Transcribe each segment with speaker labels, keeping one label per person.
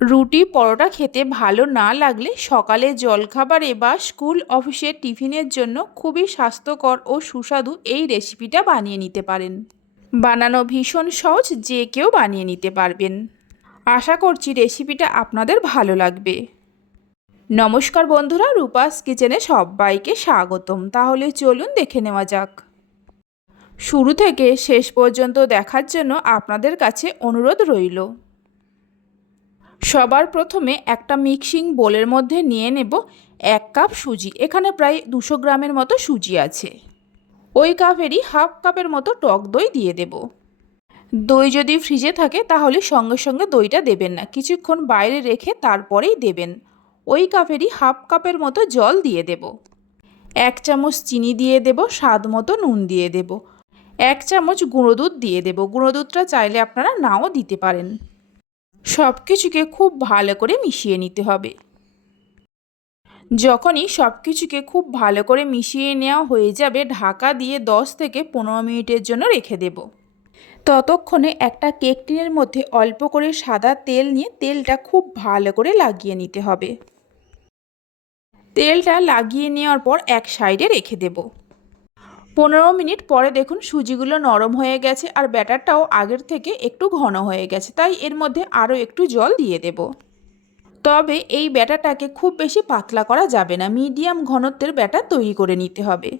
Speaker 1: রুটি পরোটা খেতে ভালো না লাগলে সকালে জলখাবারে বা স্কুল অফিসের টিফিনের জন্য খুবই স্বাস্থ্যকর ও সুস্বাদু এই রেসিপিটা বানিয়ে নিতে পারেন। বানানো ভীষণ সহজ, যে কেউ বানিয়ে নিতে পারবেন। আশা করছি রেসিপিটা আপনাদের ভালো লাগবে। নমস্কার বন্ধুরা, রূপাস কিচেনে সবাইকে স্বাগতম। তাহলে চলুন দেখে নেওয়া যাক। শুরু থেকে শেষ পর্যন্ত দেখার জন্য আপনাদের কাছে অনুরোধ রইল। সবার প্রথমে একটা মিক্সিং বোলের মধ্যে নিয়ে নেব এক কাপ সুজি। এখানে প্রায় দুশো গ্রামের মতো সুজি আছে। ওই কাপেরই হাফ কাপের মতো টক দই দিয়ে দেব। দই যদি ফ্রিজে থাকে তাহলে সঙ্গে সঙ্গে দইটা দেবেন না। কিছুক্ষণ বাইরে রেখে তারপরেই দেবেন। ওই কাপেরই হাফ কাপের মতো জল দিয়ে দেব। এক চামচ চিনি দিয়ে দেব, স্বাদ মতো নুন দিয়ে দেব। এক চামচ গুঁড়ো দুধ দিয়ে দেব। গুঁড়ো দুধটা চাইলে আপনারা নাও দিতে পারেন। সব কিছুকে খুব ভালো করে মিশিয়ে নিতে হবে। যখনই সব কিছুকে খুব ভালো করে মিশিয়ে নেওয়া হয়ে যাবে, ঢাকা দিয়ে দশ থেকে পনেরো মিনিটের জন্য রেখে দেব। ততক্ষণে একটা কেক টিনের মধ্যে অল্প করে সাদা তেল নিয়ে তেলটা খুব ভালো করে লাগিয়ে নিতে হবে। তেলটা লাগিয়ে নেওয়ার পর এক সাইডে রেখে দেবো। পনেরো মিনিট পরে দেখুন সুজিগুলো নরম হয়ে গেছে আর ব্যাটারটাও আগের থেকে একটু ঘন হয়ে গেছে, তাই এর মধ্যে আরও একটু জল দিয়ে দেব। তবে এই ব্যাটারটাকে খুব বেশি পাতলা করা যাবে না, মিডিয়াম ঘনত্বের ব্যাটার তৈরি করে নিতে হবে।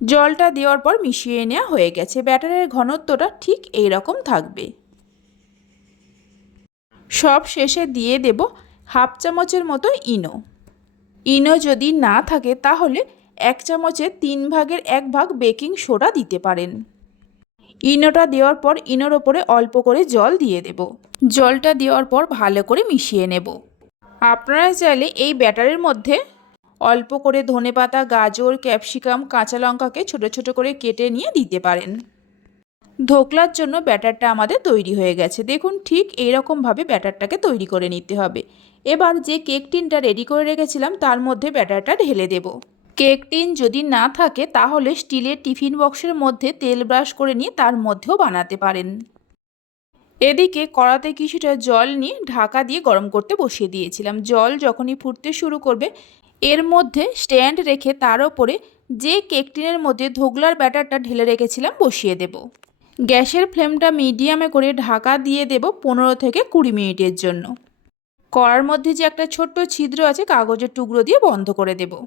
Speaker 1: জলটা দেওয়ার পর মিশিয়ে নেওয়া হয়ে গেছে, ব্যাটারের ঘনত্বটা ঠিক এই রকম থাকবে। সব শেষে দিয়ে দেব হাফ চামচের মতো ইনো। ইনো যদি না থাকে তাহলে এক চামচে তিন ভাগের এক ভাগ বেকিং সোডা দিতে পারেন। ইনোটা দেওয়ার পর ইনোর ওপরে অল্প করে জল দিয়ে দেব। জলটা দেওয়ার পর ভালো করে মিশিয়ে নেব। আপনারা চাইলে এই ব্যাটারের মধ্যে অল্প করে ধনেপাতা, গাজর, ক্যাপসিকাম, কাঁচা লঙ্কাকে ছোটো ছোটো করে কেটে নিয়ে দিতে পারেন। ধোকলার জন্য ব্যাটারটা আমাদের তৈরি হয়ে গেছে। দেখুন, ঠিক এইরকমভাবে ব্যাটারটাকে তৈরি করে নিতে হবে। এবার যে কেক টিনটা রেডি করে রেখেছিলাম, তার মধ্যে ব্যাটারটা ঢেলে দেবো। কেক টিন যদি না থাকে, তাহলে স্টিলের টিফিন বক্সের মধ্যে তেল ব্রাশ করে নিয়ে তার মধ্যেও বানাতে পারেন। এদিকে কড়াতে কিছুটা জল নিয়ে ঢাকা দিয়ে গরম করতে বসিয়ে দিয়েছিলাম। জল যখনই ফুটতে শুরু করবে, এর মধ্যে স্ট্যান্ড রেখে তার ওপরে যে কেক টিনের মধ্যে ধোগলার ব্যাটারটা ঢেলে রেখেছিলাম বসিয়ে দেব। গ্যাসের ফ্লেমটা মিডিয়ামে করে ঢাকা দিয়ে দেব পনেরো থেকে কুড়ি মিনিটের জন্য। কড়ার মধ্যে যে একটা ছোট্ট ছিদ্র আছে, কাগজের টুকরো দিয়ে বন্ধ করে দেবো।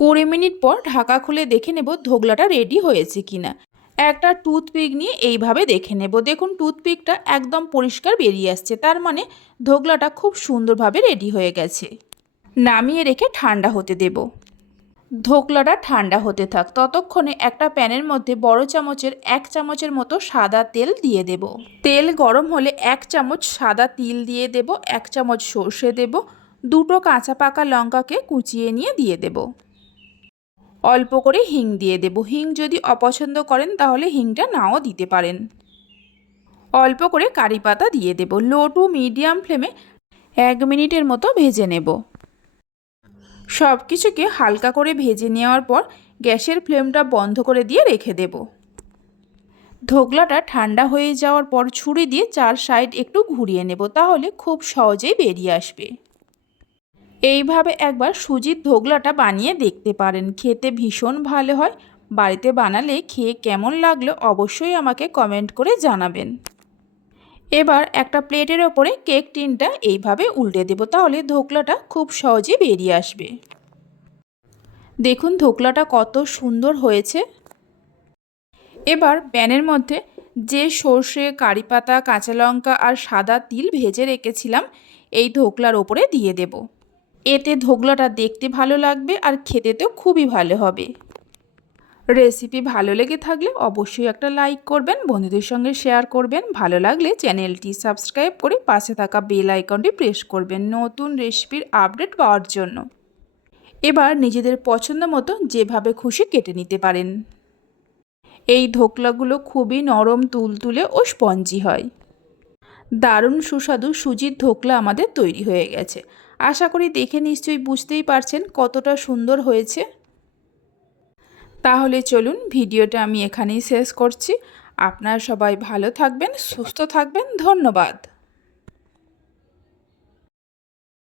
Speaker 1: কুড়ি মিনিট পর ঢাকা খুলে দেখে নেব ধোগলাটা রেডি হয়েছে কিনা। একটা টুথপিক নিয়ে এইভাবে দেখে নেব। দেখুন টুথপিকটা একদম পরিষ্কার বেরিয়ে আসছে। তার মানে ধোগলাটা খুব সুন্দরভাবে রেডি হয়ে গেছে। নামিয়ে রেখে ঠান্ডা হতে দেব। ধোকলাটা ঠান্ডা হতে থাক। ততক্ষণে একটা প্যানের মধ্যে বড় চামচের এক চামচের মতো সাদা তেল দিয়ে দেব। তেল গরম হলে এক চামচ সাদা তিল দিয়ে দেব, এক চামচ সর্ষে দেব, দুটো কাঁচা পাকা লঙ্কাকে কুচিয়ে নিয়ে দিয়ে দেবো। অল্প করে হিং দিয়ে দেব। হিং যদি অপছন্দ করেন, তাহলে হিংটা নাও দিতে পারেন। অল্প করে কারি পাতা দিয়ে দেব। লো টু মিডিয়াম ফ্লেমে এক মিনিটের মতো ভেজে নেব। সব কিছুকে হালকা করে ভেজে নেওয়ার পর গ্যাসের ফ্লেমটা বন্ধ করে দিয়ে রেখে দেব। ধোকলাটা ঠান্ডা হয়ে যাওয়ার পর ছুরি দিয়ে চার সাইড একটু ঘুরিয়ে নেব। তাহলে খুব সহজেই বেরিয়ে আসবে। এইভাবে একবার সুজির ধোগলাটা বানিয়ে দেখতে পারেন। খেতে ভীষণ ভালো হয়। বাড়িতে বানালে খেয়ে কেমন লাগল অবশ্যই আমাকে কমেন্ট করে জানাবেন। এবার একটা প্লেটের ওপরে কেক টিনটা এইভাবে উল্টে দেব, তাহলে ধোকলাটা খুব সহজে বেরিয়ে আসবে। দেখুন ধোকলাটা কত সুন্দর হয়েছে। এবার প্যানের মধ্যে যে সর্ষে, কারি পাতা, কাঁচা লঙ্কা আর সাদা তিল ভেজে রেখেছিলাম, এই ধোকলার ওপরে দিয়ে দেবো। এতে ধোগলাটা দেখতে ভালো লাগবে আর খেতেতেও খুবই ভালো হবে। রেসিপি ভালো লেগে থাকলে অবশ্যই একটা লাইক করবেন, বন্ধুদের সঙ্গে শেয়ার করবেন। ভালো লাগলে চ্যানেলটি সাবস্ক্রাইব করে পাশে থাকা বেল আইকনটি প্রেস করবেন নতুন রেসিপির আপডেট পাওয়ার জন্য। এবার নিজেদের পছন্দ মতো যেভাবে খুশি কেটে নিতে পারেন। এই ধোকলাগুলো খুবই নরম, তুলতুলে ও স্পঞ্জি হয়। দারুণ সুস্বাদু সুজির ধোকলা আমাদের তৈরি হয়ে গেছে। আশা করি দেখে নিশ্চয়ই বুঝতেই পারছেন কতটা সুন্দর হয়েছে। তাহলে চলুন ভিডিওটা আমি এখানেই শেষ করছি। আপনারা সবাই ভালো থাকবেন, সুস্থ থাকবেন, ধন্যবাদ।